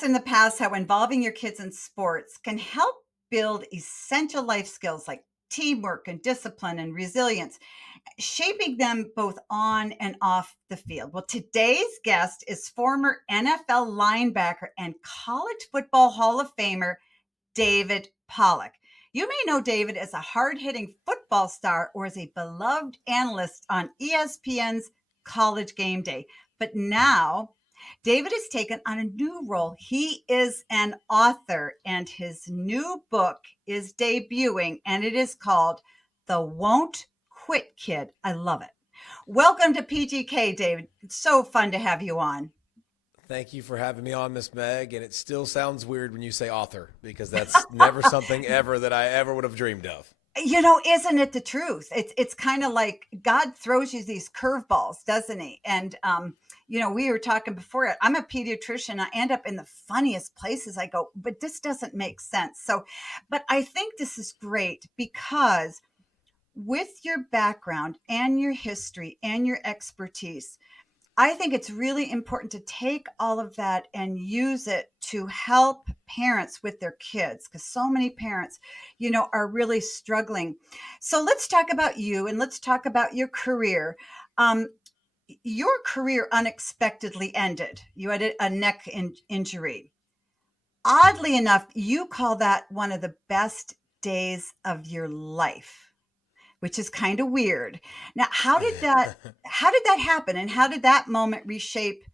discussed in the past how involving your kids in sports can help build essential life skills like teamwork and discipline and resilience, shaping them both on and off the field. Well, today's guest is former NFL linebacker and college football Hall of Famer David Pollack. You may know David as a hard hitting football star or as a beloved analyst on ESPN's College Game Day. But now, David has taken on a new role. He is an author, and his new book is debuting, and it is called The Won't Quit Kid. I love it. Welcome to PGK, David. It's so fun to have you on. Thank you for having me on, Miss Meg. And it still sounds weird when you say author, because that's never something ever that I ever would have dreamed of. You know, isn't it the truth? It's kind of like God throws you these curveballs, doesn't he? And we were talking before it. I'm a pediatrician. I end up in the funniest places. I go, but this doesn't make sense. So, but I think this is great because with your background and your history and your expertise, I think it's really important to take all of that and use it to help parents with their kids, because so many parents, are really struggling. So let's talk about you and let's talk about your career. Your career unexpectedly ended. You had a neck injury. Oddly enough, you call that one of the best days of your life, which is kind of weird. Now, how did that happen? And how did that moment reshape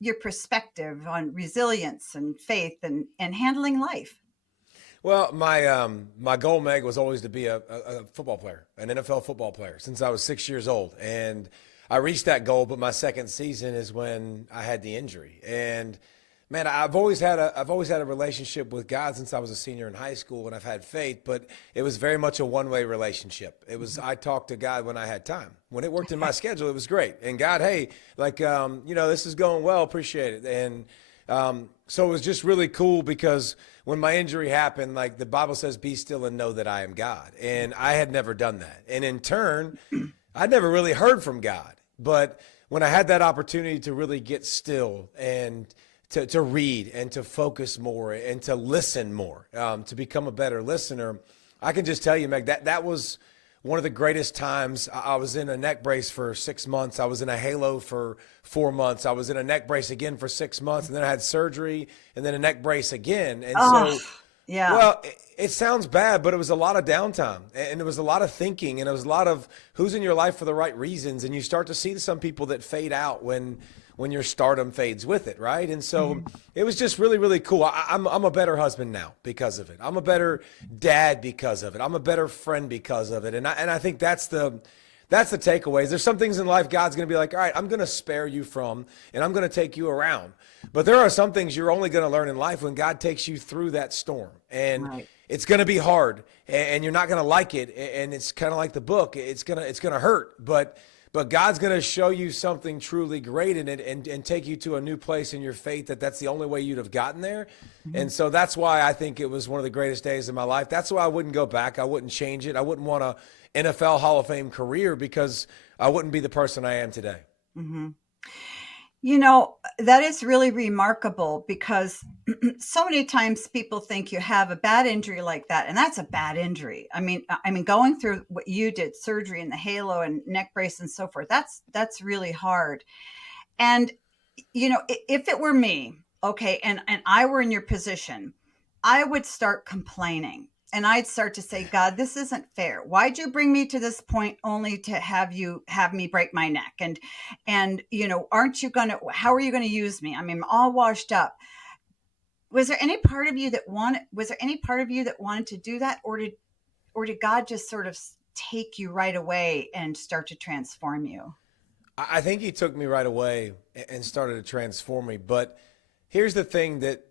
your perspective on resilience and faith and handling life? Well, my goal, Meg, was always to be a football player, an NFL football player, since I was 6 years old. And I reached that goal, but my second season is when I had the injury. And man, I've always had a relationship with God since I was a senior in high school, and I've had faith, but it was very much a one-way relationship. It was, I talked to God when I had time. When it worked in my schedule, it was great. And God, hey, this is going well, appreciate it. And so it was just really cool because when my injury happened, like the Bible says, be still and know that I am God. And I had never done that. And in turn, I'd never really heard from God. But when I had that opportunity to really get still and to read and to focus more and to listen more, to become a better listener, I can just tell you, Meg, that was one of the greatest times. I was in a neck brace for 6 months. I was in a halo for 4 months. I was in a neck brace again for 6 months, and then I had surgery and then a neck brace again. And yeah. Well, it sounds bad, but it was a lot of downtime, and it was a lot of thinking, and it was a lot of who's in your life for the right reasons. And you start to see some people that fade out when your stardom fades with it, right? And so it was just really, really cool. I'm a better husband now because of it. I'm a better dad because of it. I'm a better friend because of it. And I think that's the takeaways. There's some things in life God's going to be like, all right, I'm going to spare you from, and I'm going to take you around. But there are some things you're only going to learn in life when God takes you through that storm. And Right. It's going to be hard, and you're not going to like it. And it's kind of like the book. It's going to hurt, but God's going to show you something truly great in it and take you to a new place in your faith that's the only way you'd have gotten there. And so that's why I think it was one of the greatest days of my life. That's why I wouldn't go back. I wouldn't change it. I wouldn't want a NFL Hall of Fame career because I wouldn't be the person I am today. Mm-hmm. That is really remarkable because so many times people think you have a bad injury like that, and that's a bad injury. I mean, going through what you did, surgery and the halo and neck brace and so forth, that's really hard. And, if it were me, okay, and I were in your position, I would start complaining. And I'd start to say, God, this isn't fair. Why'd you bring me to this point only to have me break my neck? And how are you going to use me? I mean, I'm all washed up. Was there any part of you that wanted to do that? Or did God just sort of take you right away and start to transform you? I think he took me right away and started to transform me. But here's the thing that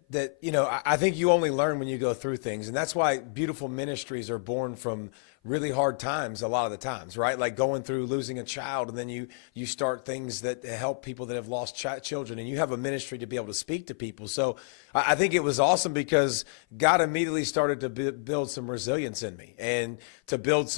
I think you only learn when you go through things. And that's why beautiful ministries are born from really hard times a lot of the times, right? Like going through losing a child, and then you start things that help people that have lost children, and you have a ministry to be able to speak to people. So I think it was awesome because God immediately started to build some resilience in me and to build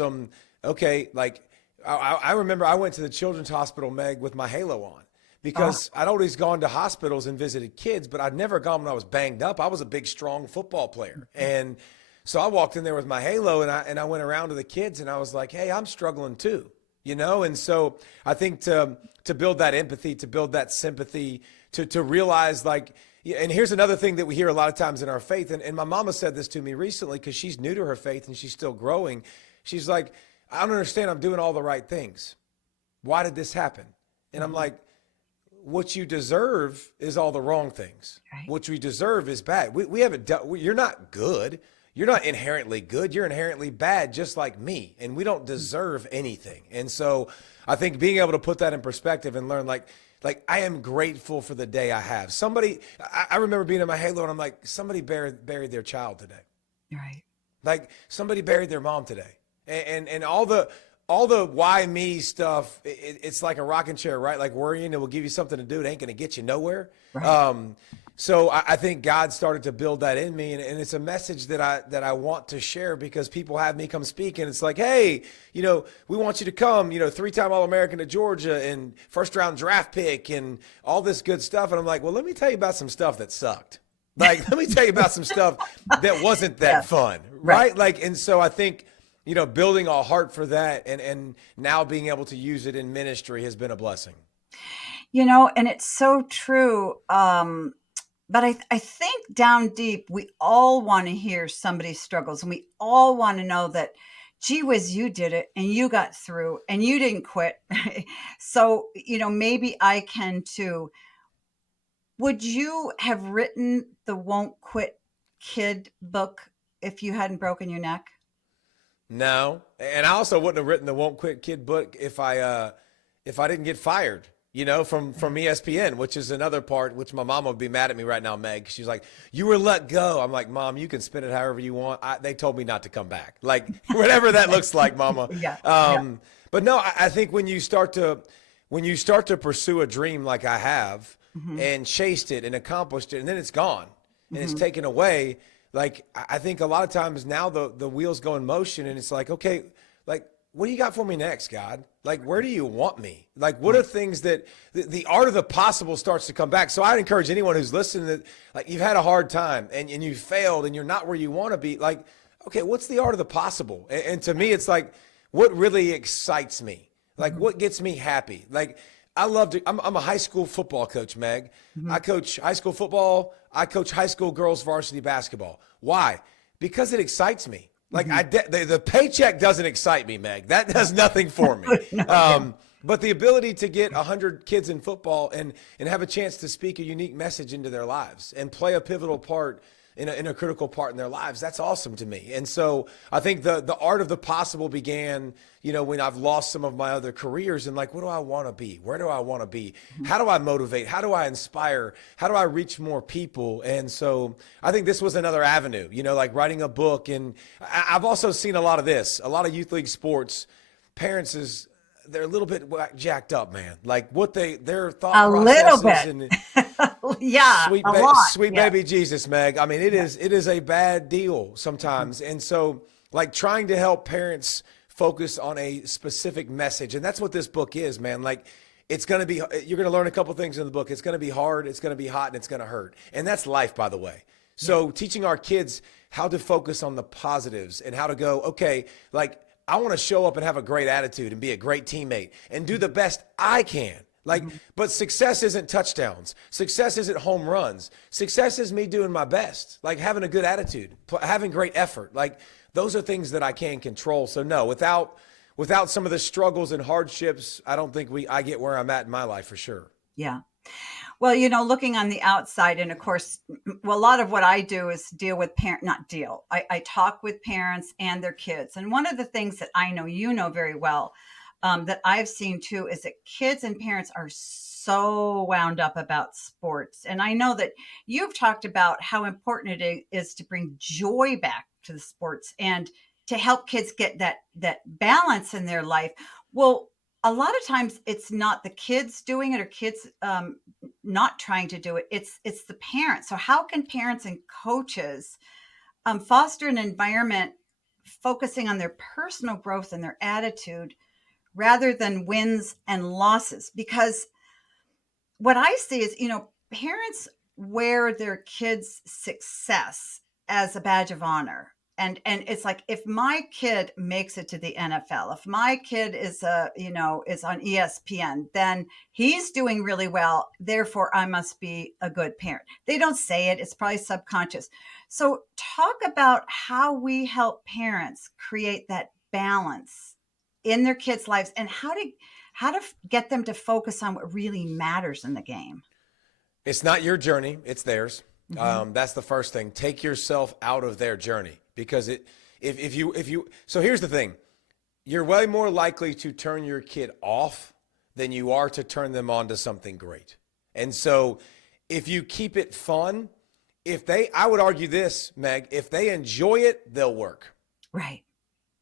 I remember I went to the children's hospital, Meg, with my halo on, Oh, because I'd always gone to hospitals and visited kids, but I'd never gone when I was banged up. I was a big, strong football player. And so I walked in there with my halo, and I went around to the kids and I was like, hey, I'm struggling too, you know? And so I think to build that empathy, to build that sympathy, to realize like, yeah, and here's another thing that we hear a lot of times in our faith. And my mama said this to me recently because she's new to her faith and she's still growing. She's like, I don't understand. I'm doing all the right things. Why did this happen? And I'm like, what you deserve is all the wrong things. right. What we deserve is bad. We haven't done, you're not good. You're not inherently good. You're inherently bad, just like me. And we don't deserve anything. And so I think being able to put that in perspective and learn like I am grateful for the day I have. I remember being in my halo and I'm like, somebody buried their child today. Right. Like somebody buried their mom today. And all the why me stuff, it's like a rocking chair, right? Like worrying it will give you something to do. It ain't going to get you nowhere. Right. So I think God started to build that in me, and it's a message that I want to share because people have me come speak, and it's like, hey, you know, we want you to come, you know, 3-time All-American to Georgia and first-round draft pick and all this good stuff. And I'm like, well, let me tell you about some stuff that sucked. Like, let me tell you about some stuff that wasn't that Yeah. fun, Right. right? Like, and so I think, you know, building a heart for that and now being able to use it in ministry has been a blessing. You know, and it's so true. But I think down deep, we all want to hear somebody's struggles, and we all want to know that, gee whiz, you did it and you got through and you didn't quit. So, you know, maybe I can too. Would you have written the Won't Quit Kid book if you hadn't broken your neck? No, and I also wouldn't have written the Won't Quit Kid book if I didn't get fired, you know, from ESPN, which is another part which my mom would be mad at me right now, Meg. She's like, "You were let go." I'm like, "Mom, you can spin it however you want. They told me not to come back, like whatever that looks like, Mama." Yeah. Yeah. But no, I think when you start to pursue a dream like I have Hmm. and chased it and accomplished it, and then it's gone and it's Hmm. taken away. Like I think a lot of times now the wheels go in motion and it's like, okay, like what do you got for me next, God? Like where do you want me? Like what are things that the art of the possible starts to come back. So I'd encourage anyone who's listening that like you've had a hard time and you failed and you're not where you want to be. Like, okay, what's the art of the possible? And to me, it's like what really excites me? Like what gets me happy? Like I love to, I'm a high school football coach, Meg. Hmm. I coach high school football. I coach high school girls varsity basketball. Why? Because it excites me. Like Hmm. the paycheck doesn't excite me, Meg. That does nothing for me. No, yeah. But the ability to get 100 kids in football and have a chance to speak a unique message into their lives and play a pivotal part in a critical part in their lives, that's awesome to me. And so I think the art of the possible began, you know, when I've lost some of my other careers and like, what do I want to be? Where do I want to be? How do I motivate? How do I inspire? How do I reach more people? And so I think this was another avenue, you know, like writing a book. And I've also seen a lot of this, a lot of youth league sports. Parents they're a little bit jacked up, man. Like their thought A little processes bit. and Yeah, a lot. Sweet Yeah. baby Jesus, Meg. I mean, it Yeah. is a bad deal sometimes. And so like trying to help parents focus on a specific message. And that's what this book is, man. Like you're going to learn a couple things in the book. It's going to be hard, it's going to be hot, and it's going to hurt. And that's life, by the way. So teaching our kids how to focus on the positives and how to go, okay, like I want to show up and have a great attitude and be a great teammate and do the best I can. Like, but success isn't touchdowns. Success isn't home runs. Success is me doing my best, like having a good attitude, having great effort. Like those are things that I can control. So no, without some of the struggles and hardships, I don't think I get where I'm at in my life for sure. Yeah. Well, you know, looking on the outside, and of course, well, a lot of what I do is deal with not deal. I talk with parents and their kids. And one of the things that I know, you know very well, that I've seen too, is that kids and parents are so wound up about sports. And I know that you've talked about how important it is to bring joy back to the sports and to help kids get that balance in their life. Well, a lot of times it's not the kids doing it or kids not trying to do it. It's the parents. So how can parents and coaches foster an environment focusing on their personal growth and their attitude rather than wins and losses? Because what I see is, parents wear their kids' success as a badge of honor. And it's like, if my kid makes it to the NFL, if my kid is is on ESPN, then he's doing really well. Therefore, I must be a good parent. They don't say it, it's probably subconscious. So talk about how we help parents create that balance in their kids' lives, and how to get them to focus on what really matters in the game. It's not your journey, it's theirs. Hmm. That's the first thing. Take yourself out of their journey, because if you so here's the thing. You're way more likely to turn your kid off than you are to turn them on to something great. And so if you keep it fun, I would argue this, Meg, if they enjoy it, they'll work. Right.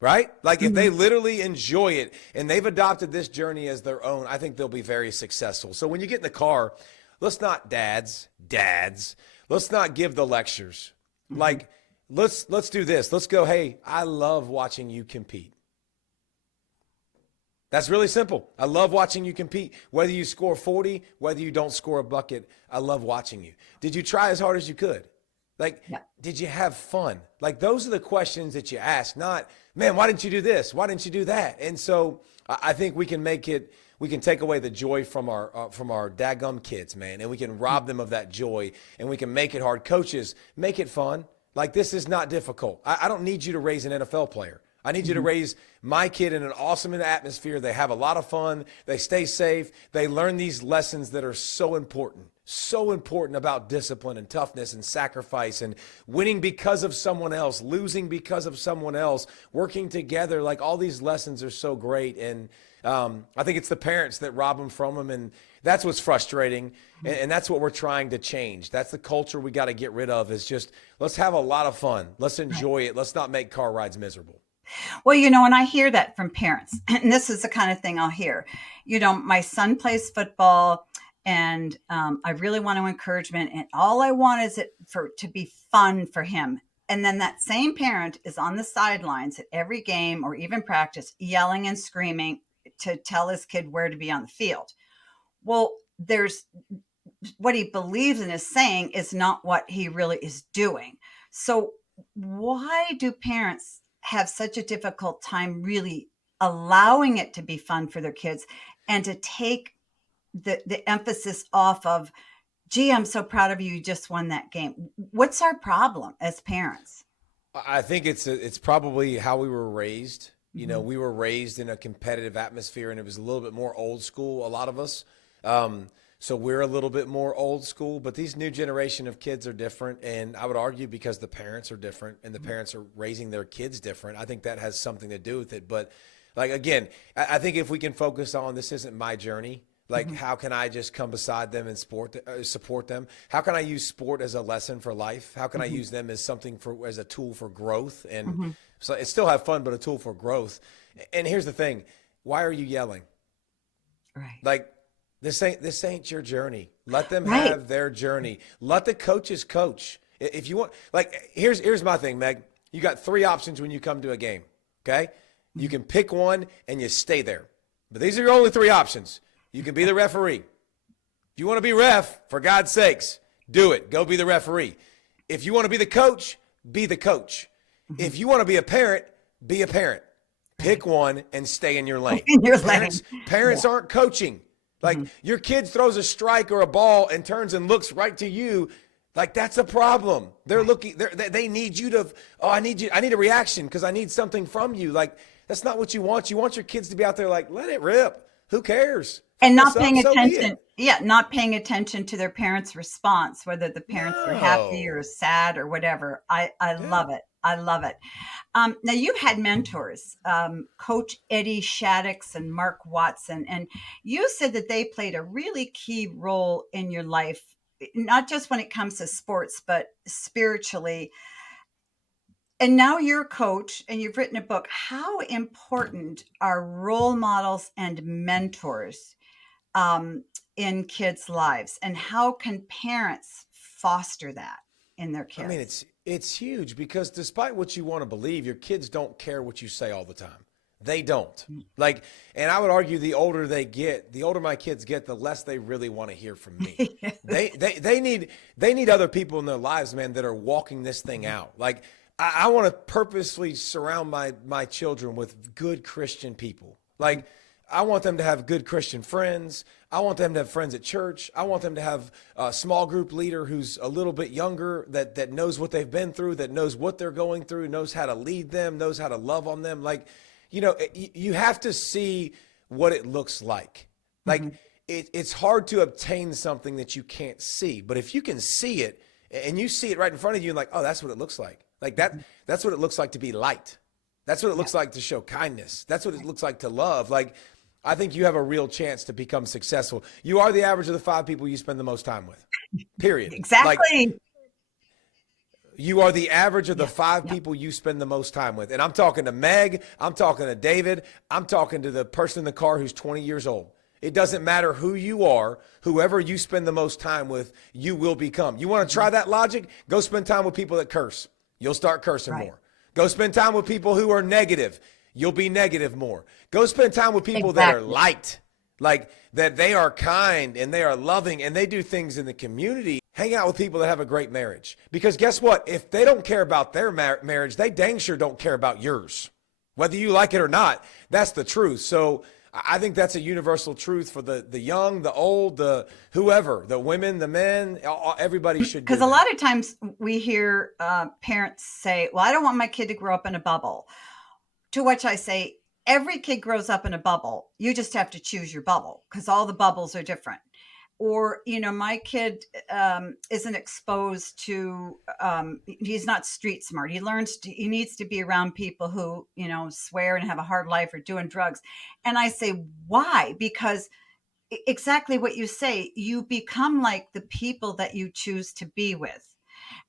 Right? Like if Hmm. they literally enjoy it and they've adopted this journey as their own, I think they'll be very successful. So when you get in the car, let's not dads, let's not give the lectures. Hmm. Like let's do this. Let's go, "Hey, I love watching you compete." That's really simple. I love watching you compete. Whether you score 40, whether you don't score a bucket, I love watching you. Did you try as hard as you could? Like, Yeah. did you have fun? Like, those are the questions that you ask, not, "Man, why didn't you do this? Why didn't you do that?" And so I think we can take away the joy from our daggum kids, man, and we can rob them of that joy, and we can make it hard. Coaches, make it fun. Like, this is not difficult. I don't need you to raise an NFL player. I need you to Hmm. raise my kid in an awesome atmosphere. They have a lot of fun. They stay safe. They learn these lessons that are so important about discipline and toughness and sacrifice and winning because of someone else, losing because of someone else, working together. Like, all these lessons are so great. And I think it's the parents that rob them from them. And that's what's frustrating. And that's what we're trying to change. That's the culture we got to get rid of, is just, let's have a lot of fun. Let's Right. enjoy it. Let's not make car rides miserable. Well, and I hear that from parents, and this is the kind of thing I'll hear. My son plays football, and I really want to encouragement, and all I want is it for to be fun for him. And then that same parent is on the sidelines at every game or even practice, yelling and screaming to tell his kid where to be on the field. Well, there's what he believes in is saying is not what he really is doing. So why do parents have such a difficult time really allowing it to be fun for their kids, and to take the emphasis off of, gee, I'm so proud of you, you just won that game? What's our problem as parents? I think it's probably how we were raised. Hmm. We were raised in a competitive atmosphere, and it was a little bit more old school, a lot of us. So we're a little bit more old school, but these new generation of kids are different. And I would argue because the parents are different and the parents are raising their kids different, I think that has something to do with it. But like, again, I think if we can focus on, this isn't my journey. Like, Hmm. how can I just come beside them and support them? How can I use sport as a lesson for life? How can I Hmm. use them as as a tool for growth? And Hmm. so it still have fun, but a tool for growth. And here's the thing: why are you yelling? Right. Like, this ain't your journey. Let them Right. have their journey. Let the coaches coach. If you want, like, here's my thing, Meg. You got three options when you come to a game. Okay, you Mhm. can pick one and you stay there. But these are your only three options. You can be the referee. If you want to be ref, for God's sakes, do it. Go be the referee. If you want to be the coach, be the coach. Mhm. If you want to be a parent, be a parent. Right. Pick one and stay in your lane. In your lane. Parents Yeah. aren't coaching. Like, Mhm. your kid throws a strike or a ball and turns and looks right to you. Like, that's a problem. They're Right. looking. They need you to. Oh, I need you. I need a reaction because I need something from you. Like, that's not what you want. You want your kids to be out there like, let it rip. Who cares? If I And mess not up, paying so be attention, it. yeah, not paying attention to their parents' response, whether the parents are happy or No. sad or whatever. I Yeah. love it. I love it. Now, you've had mentors, Coach Eddie Shaddix and Mark Watson, and you said that they played a really key role in your life, not just when it comes to sports, but spiritually. And now you're a coach and you've written a book. How important are role models and mentors um, in kids' lives, and how can parents foster that in their I mean, kids? it's huge, because despite what you want to believe, your kids don't care what you say all the time. They don't. Like, and I would argue the older they get, the older my kids get, the less they really want to hear from me. They need other people in their lives, man, that are walking this thing out. Like, I want to purposely surround my children with good Christian people. Like, I want them to have good Christian friends. I want them to have friends at church. I want them to have a small group leader who's a little bit younger, that knows what they've been through, that knows what they're going through, knows how to lead them, knows how to love on them. Like, you have to see what it looks like. Like, it's hard to obtain something that you can't see. But if you can see it and you see it right in front of you, like, oh, that's what it looks like. Like that's what it looks like to be light. That's what it looks like to show kindness. That's what it looks like to love. Like, I think you have a real chance to become successful. You are the average of the 5 people you spend the most time with, period. Exactly. Like, you are the average of the 5 people you spend the most time with. And I'm talking to Meg. I'm talking to David. I'm talking to the person in the car who's 20 years old. It doesn't matter who you are. Whoever you spend the most time with, you will become. You want to try that logic? Go spend time with people that curse. You'll start cursing more. Go spend time with people who are negative. You'll be negative more. Go spend time with people that are light, like that they are kind and they are loving and they do things in the community. Hang out with people that have a great marriage. Because guess what? If they don't care about their marriage, they dang sure don't care about yours. Whether you like it or not, that's the truth. So I think that's a universal truth for the young, the old, the whoever, the women, the men, everybody should do that. Because a lot of times we hear parents say, well, I don't want my kid to grow up in a bubble. To which I say, every kid grows up in a bubble. You just have to choose your bubble because all the bubbles are different. Or, my kid isn't exposed to, he's not street smart. He needs to be around people who, swear and have a hard life or doing drugs. And I say, why? Because exactly what you say, you become like the people that you choose to be with,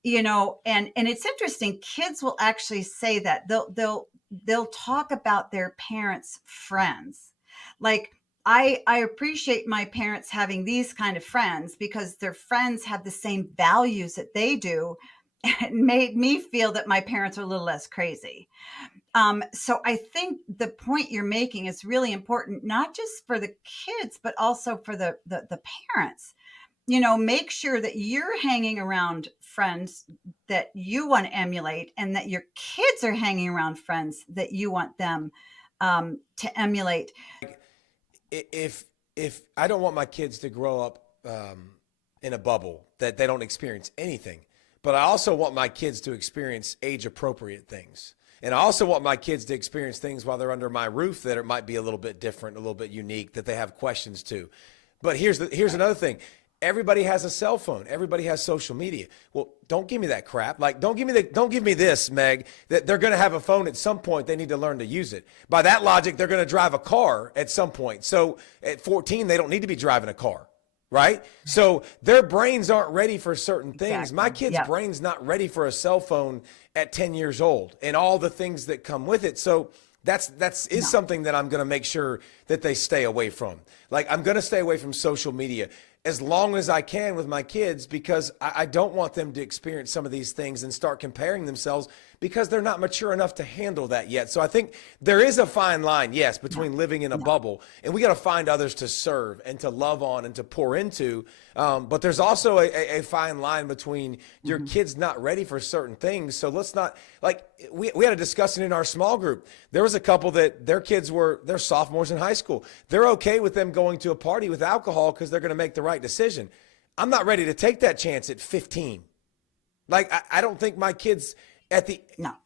and it's interesting. Kids will actually say that they'll talk about their parents' friends. Like, I appreciate my parents having these kind of friends because their friends have the same values that they do. It made me feel that my parents are a little less crazy. So I think the point you're making is really important, not just for the kids, but also for the parents. Make sure that you're hanging around friends that you want to emulate and that your kids are hanging around friends that you want them to emulate. If I don't want my kids to grow up in a bubble that they don't experience anything, but I also want my kids to experience age appropriate things. And I also want my kids to experience things while they're under my roof that it might be a little bit different, a little bit unique, that they have questions to. But here's another thing. Everybody has a cell phone. Everybody has social media. Well, don't give me that crap. Like, don't give me this, Meg, that they're going to have a phone at some point. They need to learn to use it. By that logic, they're going to drive a car at some point. So at 14, they don't need to be driving a car, right? So their brains aren't ready for certain things. Exactly. My kid's brain's not ready for a cell phone at 10 years old and all the things that come with it. So that's something that I'm going to make sure that they stay away from. Like, I'm going to stay away from social media as long as I can with my kids, because I don't want them to experience some of these things and start comparing themselves, because they're not mature enough to handle that yet. So I think there is a fine line, yes, between living in a bubble, and we got to find others to serve and to love on and to pour into. But there's also a fine line between your kids not ready for certain things. So let's not, like, we had a discussion in our small group. There was a couple that they're sophomores in high school. They're okay with them going to a party with alcohol because they're going to make the right decision. I'm not ready to take that chance at 15. Like, I don't think my kids at the not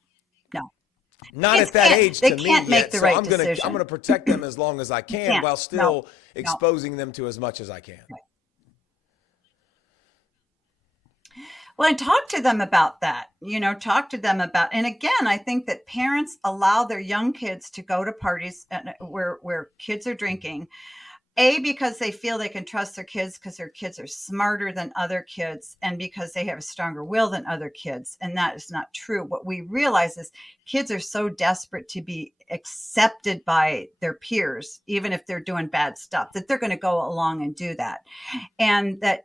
kids at that age they to me can't make yet. the So right I'm decision. gonna protect them as long as I can while still exposing them to as much as I can. Right. Well, and talk to them about that, and again, I think that parents allow their young kids to go to parties where kids are drinking, because they feel they can trust their kids because their kids are smarter than other kids and because they have a stronger will than other kids. And that is not true. What we realize is kids are so desperate to be accepted by their peers, even if they're doing bad stuff, that they're going to go along and do that. And that,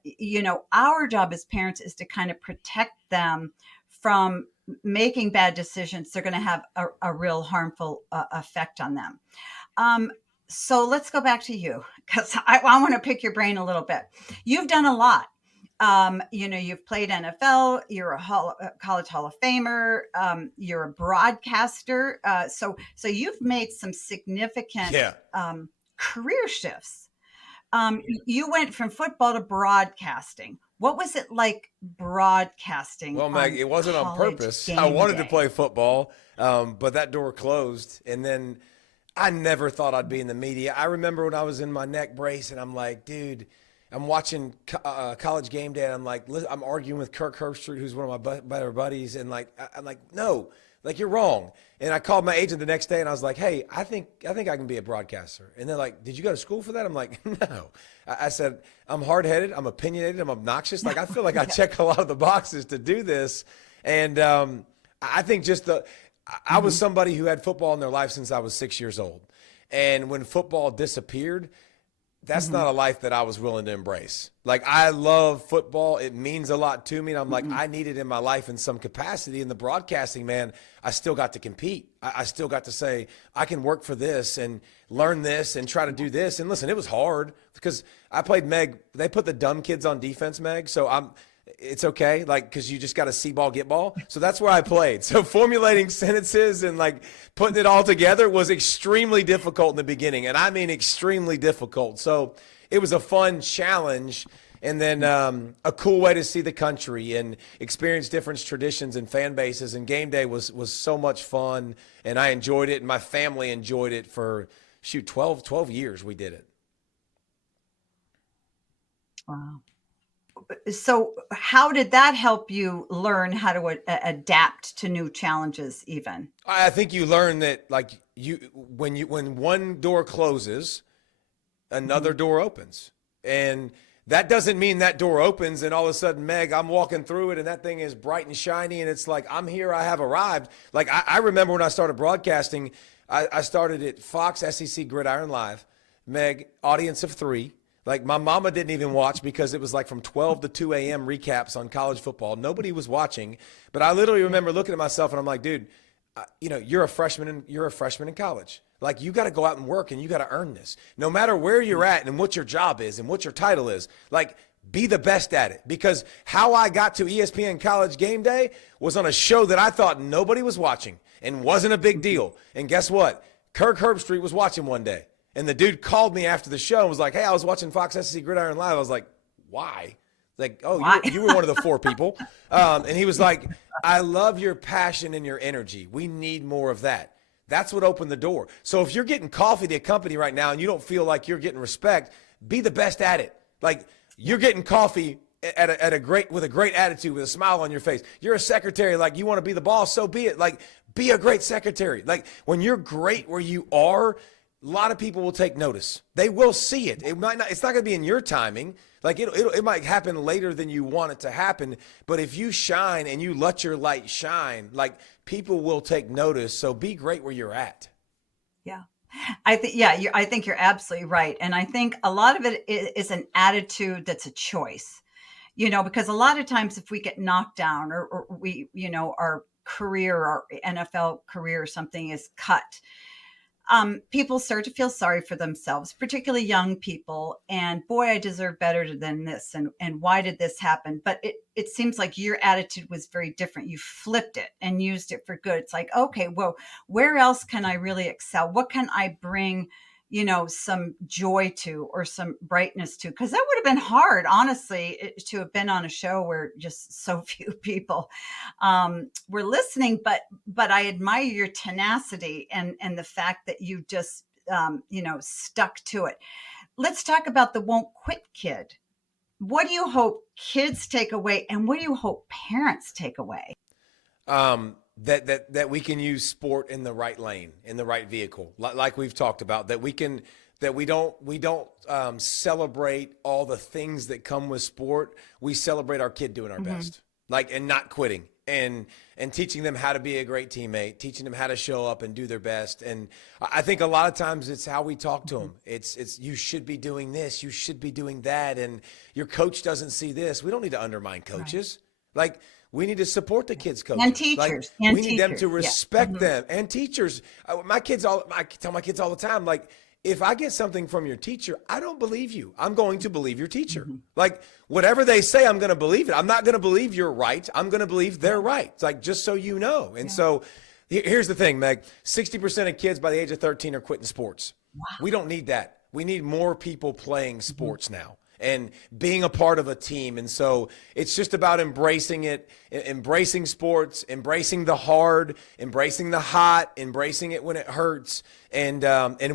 our job as parents is to kind of protect them from making bad decisions, they're going to have a real harmful effect on them. Um, so let's go back to you, because I want to pick your brain a little bit. You've done a lot. You've played NFL. You're a college Hall of Famer. You're a broadcaster. So you've made some significant Yeah. career shifts. You went from football to broadcasting. What was it like broadcasting Well, Meg, on it wasn't on college purpose. I game wanted to day? play football, but that door closed. And then I never thought I'd be in the media. I remember when I was in my neck brace and I'm like, dude, I'm watching college game day. And I'm like, I'm arguing with Kirk Herbstreit, who's one of my better buddies. And like, I'm like, no, like you're wrong. And I called my agent the next day and I was like, hey, I think I can be a broadcaster. And they're like, did you go to school for that? I'm like, no. I said, I'm hard-headed, I'm opinionated, I'm obnoxious. Like I feel like I check a lot of the boxes to do this. And I think I was somebody who had football in their life since I was 6 years old. And when football disappeared, that's not a life that I was willing to embrace. Like I love football. It means a lot to me. And I'm like, I need it in my life in some capacity. In the broadcasting, man, I still got to compete. I still got to say, I can work for this and learn this and try to do this. And listen, it was hard because I played Meg. They put the dumb kids on defense, Meg. So it's okay. Like, cause you just got to see ball, get ball. So that's where I played. So formulating sentences and like putting it all together was extremely difficult in the beginning. And I mean, extremely difficult. So it was a fun challenge. And then a cool way to see the country and experience different traditions and fan bases. And game day was so much fun. And I enjoyed it. And my family enjoyed it for 12 years we did it. Wow. So how did that help you learn how to adapt to new challenges even? I think you learn that like when one door closes, another door opens. And that doesn't mean that door opens and all of a sudden, Meg, I'm walking through it and that thing is bright and shiny and it's like, I'm here, I have arrived. Like I remember when I started broadcasting, I started at Fox SEC Gridiron Live, Meg, audience of 3. Like my mama didn't even watch because it was like from 12 to 2 a.m. recaps on college football. Nobody was watching, but I literally remember looking at myself and I'm like, dude, you're a freshman in college. Like you got to go out and work and you got to earn this. No matter where you're at and what your job is and what your title is, like be the best at it. Because how I got to ESPN College Game Day was on a show that I thought nobody was watching and wasn't a big deal. And guess what? Kirk Herbstreit was watching one day. And the dude called me after the show and was like, hey, I was watching Fox SEC Gridiron Live. I was like, why? Like, oh, you were one of the 4 people. And he was like, I love your passion and your energy. We need more of that. That's what opened the door. So if you're getting coffee at the company right now and you don't feel like you're getting respect, be the best at it. Like you're getting coffee with a great attitude, with a smile on your face. You're a secretary, like you want to be the boss, so be it. Like be a great secretary. Like when you're great where you are, a lot of people will take notice. They will see it. It's not going to be in your timing. Like it might happen later than you want it to happen. But if you shine and you let your light shine, like people will take notice. So be great where you're at. Yeah. I think you're absolutely right. And I think a lot of it is an attitude that's a choice, because a lot of times if we get knocked down or we, our career, our NFL career or something is cut, people start to feel sorry for themselves, particularly young people. And boy, I deserve better than this. And why did this happen? But it seems like your attitude was very different. You flipped it and used it for good. It's like, okay, well, where else can I really excel? What can I bring, some joy to or some brightness to? Because that would have been hard, honestly, to have been on a show where just so few people were listening. But I admire your tenacity and the fact that you just stuck to it. Let's talk about the won't quit kid. What do you hope kids take away, and what do you hope parents take away? That we can use sport in the right lane, in the right vehicle, like we've talked about. That we don't celebrate all the things that come with sport. We celebrate our kid doing our best, and not quitting, and teaching them how to be a great teammate, teaching them how to show up and do their best. And I think a lot of times it's how we talk to them. It's you should be doing this, you should be doing that, and your coach doesn't see this. We don't need to undermine coaches. Right. Like We need to support the kids' And coaches. Like, teachers. And we need them to teachers. Yeah. respect them, and teachers. I tell my kids all the time, like, if I get something from your teacher, I don't believe you. I'm going to believe your teacher. Like, whatever they say, I'm going to believe it. I'm not going to believe you're right. I'm going to believe they're right. It's like, just so you know. And so here's the thing, Meg, 60% of kids by the age of 13 are quitting sports. Wow. We don't need that. We need more people playing sports now and being a part of a team. And so it's just about embracing it, embracing sports, embracing the hard, embracing the hot, embracing it when it hurts, and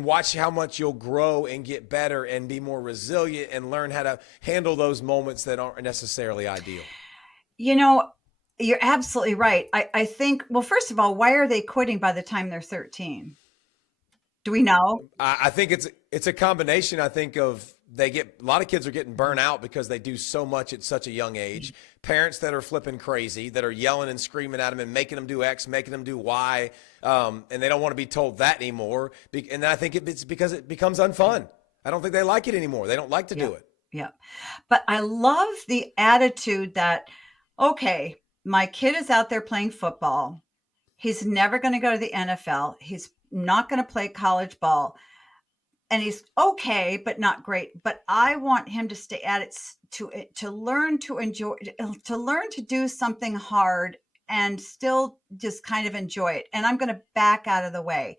watch how much you'll grow and get better and be more resilient and learn how to handle those moments that aren't necessarily ideal. You know, you're absolutely right. I think, well, first of all, why are they quitting by the time they're 13? Do we know? I think it's a combination, I think, of a lot of kids are getting burnt out because they do so much at such a young age. Parents that are flipping crazy, that are yelling and screaming at them and making them do X, making them do Y, and they don't want to be told that anymore. And I think it's because it becomes unfun. I don't think they like it anymore. They don't like to do it. Yeah. But I love the attitude that, okay, my kid is out there playing football. He's never going to go to the NFL. He's not going to play college ball. And he's okay, but not great. But I want him to stay at it, to learn to enjoy, to learn to do something hard and still just kind of enjoy it. And I'm going to back out of the way.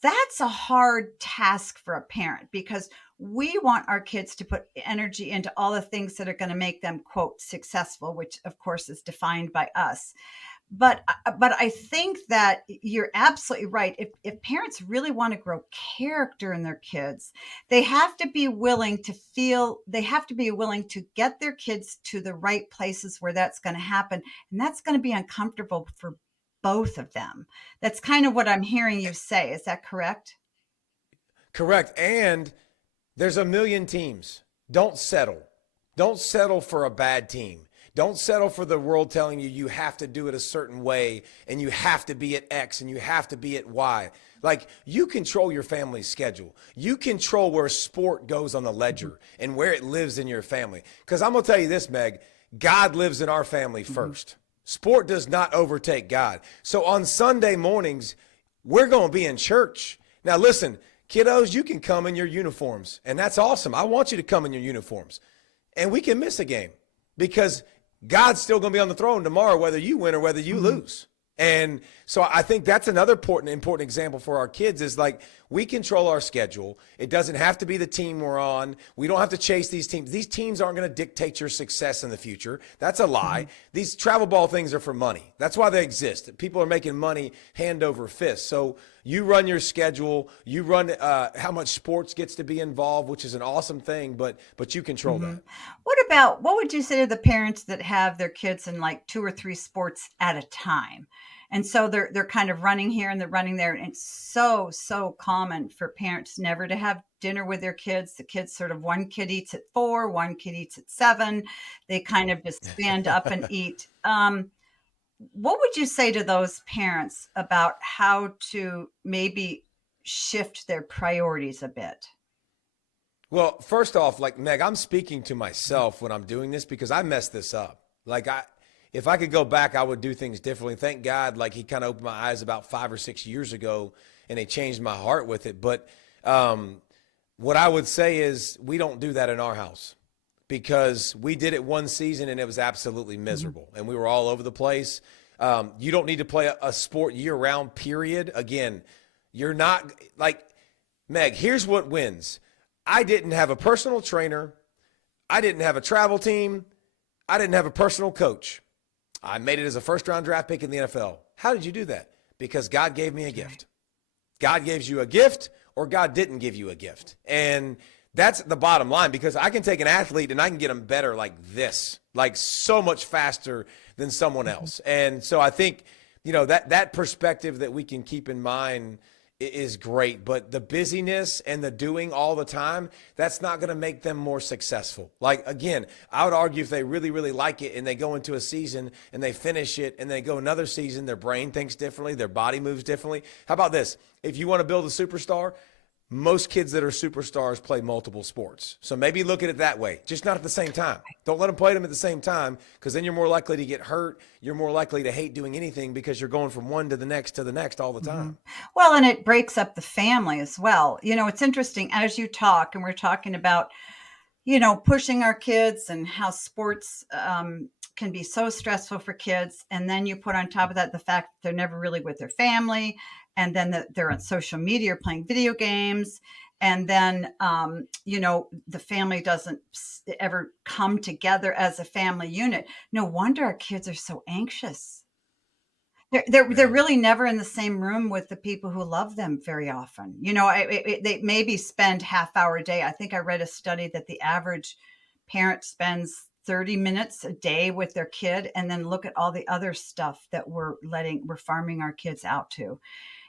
That's a hard task for a parent, because we want our kids to put energy into all the things that are going to make them, quote, successful, which of course is defined by us. But I think that you're absolutely right. If parents really want to grow character in their kids, they have to be willing to get their kids to the right places where that's going to happen. And that's going to be uncomfortable for both of them. That's kind of what I'm hearing you say. Is that correct? Correct. And there's a million teams. Don't settle. Don't settle for a bad team. Don't settle for the world telling you have to do it a certain way and you have to be at X and you have to be at Y. Like, you control your family's schedule. You control where sport goes on the ledger and where it lives in your family. Because I'm going to tell you this, Meg, God lives in our family first. Sport does not overtake God. So on Sunday mornings, we're going to be in church. Now, listen, kiddos, you can come in your uniforms, and that's awesome. I want you to come in your uniforms. And we can miss a game because God's still going to be on the throne tomorrow, whether you win or whether you lose. And so I think that's another important example for our kids is, like, we control our schedule. It doesn't have to be the team we're on. We don't have to chase these teams. These teams aren't going to dictate your success in the future. That's a lie. These travel ball things are for money. That's why they exist. People are making money hand over fist. So you run your schedule. You run how much sports gets to be involved, which is an awesome thing, but you control that. What would you say to the parents that have their kids in like 2 or 3 sports at a time? And so they're kind of running here and they're running there. And it's so common for parents never to have dinner with their kids. The kids sort of, one kid eats at 4, one kid eats at 7. They kind of just stand up and eat. What would you say to those parents about how to maybe shift their priorities a bit? Well, first off, like, Meg, I'm speaking to myself when I'm doing this because I messed this up. Like, if I could go back, I would do things differently. Thank God, like, he kind of opened my eyes about 5 or 6 years ago, and he changed my heart with it. But what I would say is we don't do that in our house because we did it one season, and it was absolutely miserable, and we were all over the place. You don't need to play a sport year-round, period. Again, you're not – like, Meg, here's what wins. I didn't have a personal trainer. I didn't have a travel team. I didn't have a personal coach. I made it as a first-round draft pick in the NFL. How did you do that? Because God gave me a gift. God gives you a gift, or God didn't give you a gift. And that's the bottom line, because I can take an athlete and I can get them better like this, like so much faster than someone else. And so I think, that perspective that we can keep in mind is great, but the busyness and the doing all the time, that's not going to make them more successful. Like, again, I would argue if they really, really like it and they go into a season and they finish it and they go another season, their brain thinks differently, their body moves differently. How about this? If you want to build a superstar, most kids that are superstars play multiple sports. So maybe look at it that way, just not at the same time. Don't let them play them at the same time, because then you're more likely to get hurt. You're more likely to hate doing anything because you're going from one to the next all the time. Well, and it breaks up the family as well. It's interesting as you talk, and we're talking about, pushing our kids and how sports can be so stressful for kids. And then you put on top of that the fact that they're never really with their family. And then they're on social media or playing video games. And then, the family doesn't ever come together as a family unit. No wonder our kids are so anxious. They're Man. really never in the same room with the people who love them very often. They maybe spend half-hour a day. I think I read a study that the average parent spends 30 minutes a day with their kid, and then look at all the other stuff that we're farming our kids out to.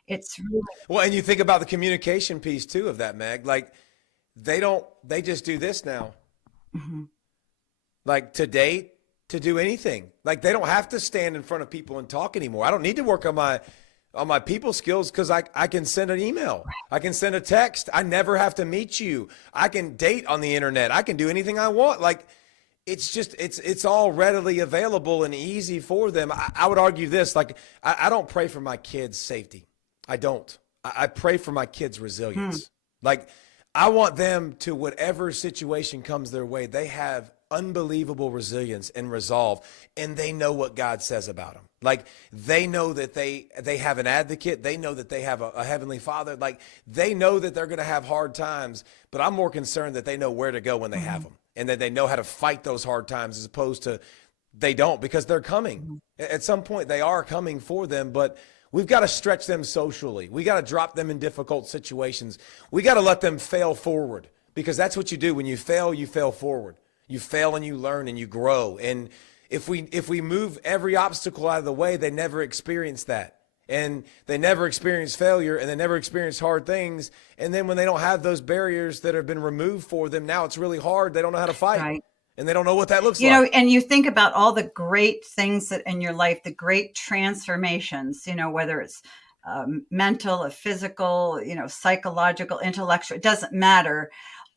It's really, Well, and you think about the communication piece too of that, Meg. Like they just do this now. Mhm. Like to date, to do anything. Like they don't have to stand in front of people and talk anymore. I don't need to work on my people skills, because I can send an email. I can send a text. I never have to meet you. I can date on the internet. I can do anything I want. Like it's all readily available and easy for them. I would argue this, like I don't pray for my kids' safety. I don't. I pray for my kids' resilience. Like I want them to, whatever situation comes their way, they have unbelievable resilience and resolve, and they know what God says about them. Like they know that they have an advocate. They know that they have a heavenly Father. Like they know that they're going to have hard times, but I'm more concerned that they know where to go when they have them, and that they know how to fight those hard times, as opposed to they don't, because they're coming. At some point they are coming for them, but we've got to stretch them socially. We got to drop them in difficult situations. We got to let them fail forward, because that's what you do. When you fail forward. You fail and you learn and you grow. And if we move every obstacle out of the way, they never experience that. And they never experience failure, and they never experience hard things. And then when they don't have those barriers that have been removed for them, now it's really hard. They don't know how to fight. right. And they don't know what that looks like. And you think about all the great things that in your life, the great transformations, whether it's mental, or physical, psychological, intellectual, it doesn't matter,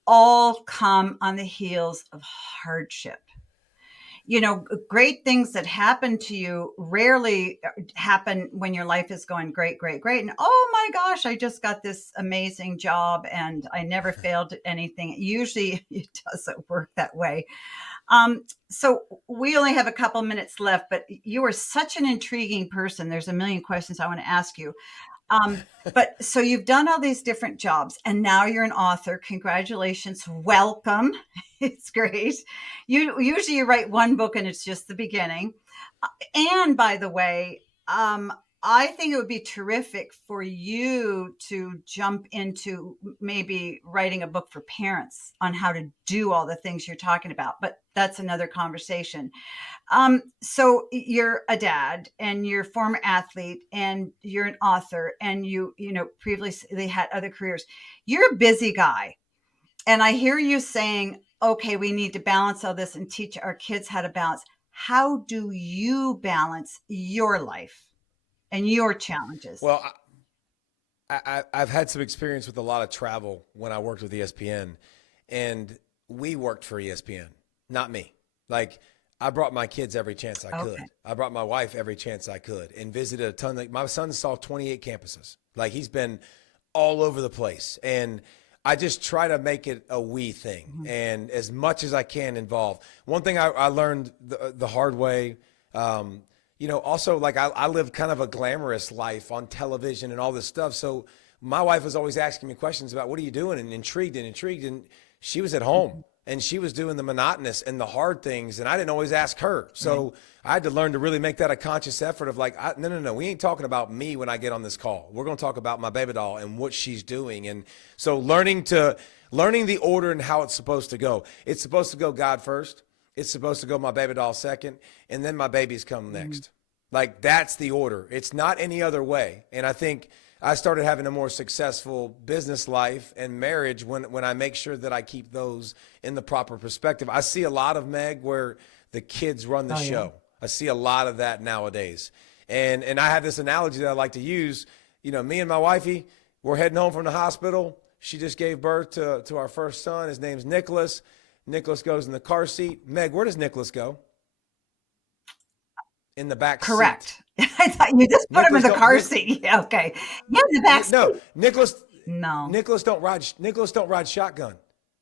all come on the heels of hardship. Great things that happen to you rarely happen when your life is going great, great, great. And oh my gosh, I just got this amazing job and I never failed at anything. Usually it doesn't work that way. So we only have a couple minutes left, but you are such an intriguing person. There's a million questions I want to ask you. But so you've done all these different jobs, and now you're an author. Congratulations. Welcome. It's great. Usually you write one book and it's just the beginning. And by the way, I think it would be terrific for you to jump into maybe writing a book for parents on how to do all the things you're talking about, but that's another conversation. So you're a dad, and you're a former athlete, and you're an author, and you previously had other careers. You're a busy guy. And I hear you saying, okay, we need to balance all this and teach our kids how to balance. How do you balance your life and your challenges? Well, I've had some experience with a lot of travel when I worked with ESPN, and we worked for ESPN, not me. Like I brought my kids every chance I could. Okay. I brought my wife every chance I could, and visited a ton. My son saw 28 campuses. Like he's been all over the place, and I just try to make it a we thing, and as much as I can involve. One thing I learned the hard way, also like I lived kind of a glamorous life on television and all this stuff. So my wife was always asking me questions about what are you doing, and intrigued. And she was at home and she was doing the monotonous and the hard things. And I didn't always ask her. So I had to learn to really make that a conscious effort of like, no. We ain't talking about me when I get on this call. We're going to talk about my baby doll and what she's doing. And so learning the order and how it's supposed to go. It's supposed to go God first. It's supposed to go my baby doll second. And then my babies come next. Like that's the order. It's not any other way. And I think I started having a more successful business life and marriage when I make sure that I keep those in the proper perspective. I see a lot of, Meg, where the kids run the show. Yeah. I see a lot of that nowadays. And I have this analogy that I like to use. Me and my wifey, we're heading home from the hospital. She just gave birth to our first son. His name's Nicholas. Nicholas goes in the car seat. Meg, where does Nicholas go? In the back Correct. seat. I thought you just put him in Nicholas the car seat. Yeah, okay. Yeah, in the back seat. No, Nicholas don't ride shotgun.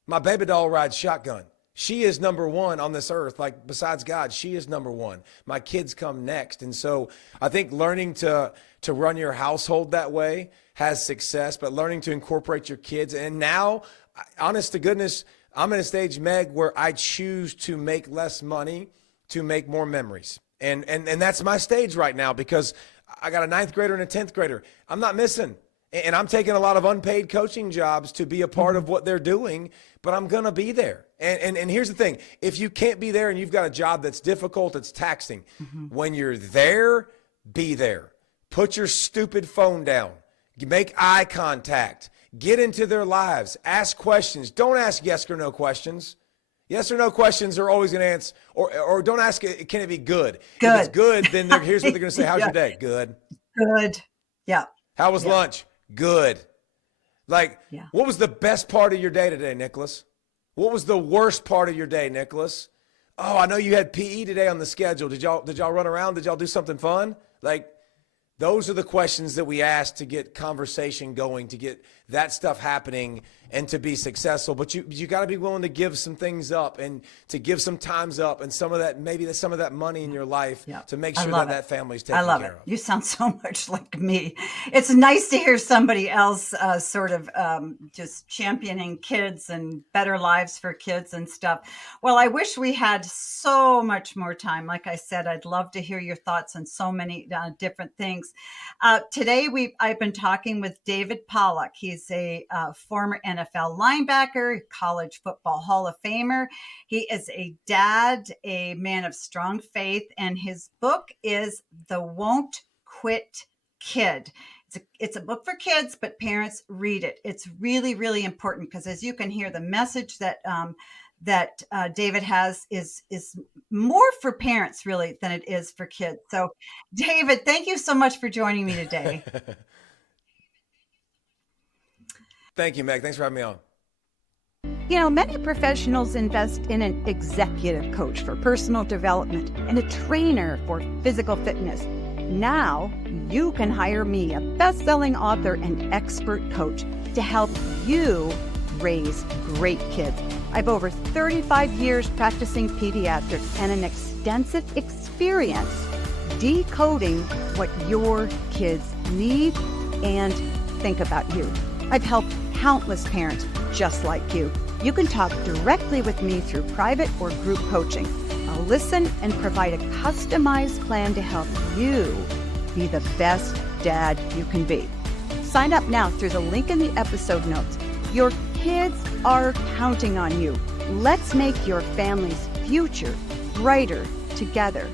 My baby doll rides shotgun. She is number one on this earth. Like, besides God, she is number one. My kids come next. And so I think learning to run your household that way has success, but learning to incorporate your kids. And now, honest to goodness, I'm in a stage, Meg, where I choose to make less money to make more memories. And that's my stage right now, because I got a 9th grader and a 10th grader. I'm not missing. And I'm taking a lot of unpaid coaching jobs to be a part of what they're doing, but I'm going to be there. And here's the thing. If you can't be there and you've got a job that's difficult, it's taxing, when you're there, be there. Put your stupid phone down. Make eye contact. Get into their lives. Ask questions. Don't ask yes or no questions. Yes or no questions are always going to answer. Or don't ask, can it be good? Good. If it's good, then here's what they're going to say. How's your day? Good. Good. Yeah. How was lunch? Good. Like, Yeah. What was the best part of your day today, Nicholas? What was the worst part of your day, Nicholas? Oh, I know you had PE today on the schedule. Did y'all run around? Did y'all do something fun? Like, those are the questions that we ask to get conversation going, to get that stuff happening and to be successful. But you got to be willing to give some things up and to give some times up and some of that money in your life to make sure that family's taken care of. You sound so much like me. It's nice to hear somebody else sort of just championing kids and better lives for kids and stuff. Well, I wish we had so much more time. Like I said, I'd love to hear your thoughts on so many different things. Today, I've been talking with David Pollack. He's a former NFL linebacker, college football Hall of Famer. He is a dad, a man of strong faith, and his book is The Won't Quit Kid. It's a book for kids, but parents, read it. It's really, really important, because as you can hear, the message that David has is more for parents, really, than it is for kids. So, David, thank you so much for joining me today. Thank you, Meg. Thanks for having me on. You know, many professionals invest in an executive coach for personal development and a trainer for physical fitness. Now, you can hire me, a best-selling author and expert coach, to help you raise great kids. I've over 35 years practicing pediatrics and an extensive experience decoding what your kids need and think about you. I've helped countless parents just like you. You can talk directly with me through private or group coaching. I'll listen and provide a customized plan to help you be the best dad you can be. Sign up now through the link in the episode notes. Your kids are counting on you. Let's make your family's future brighter together.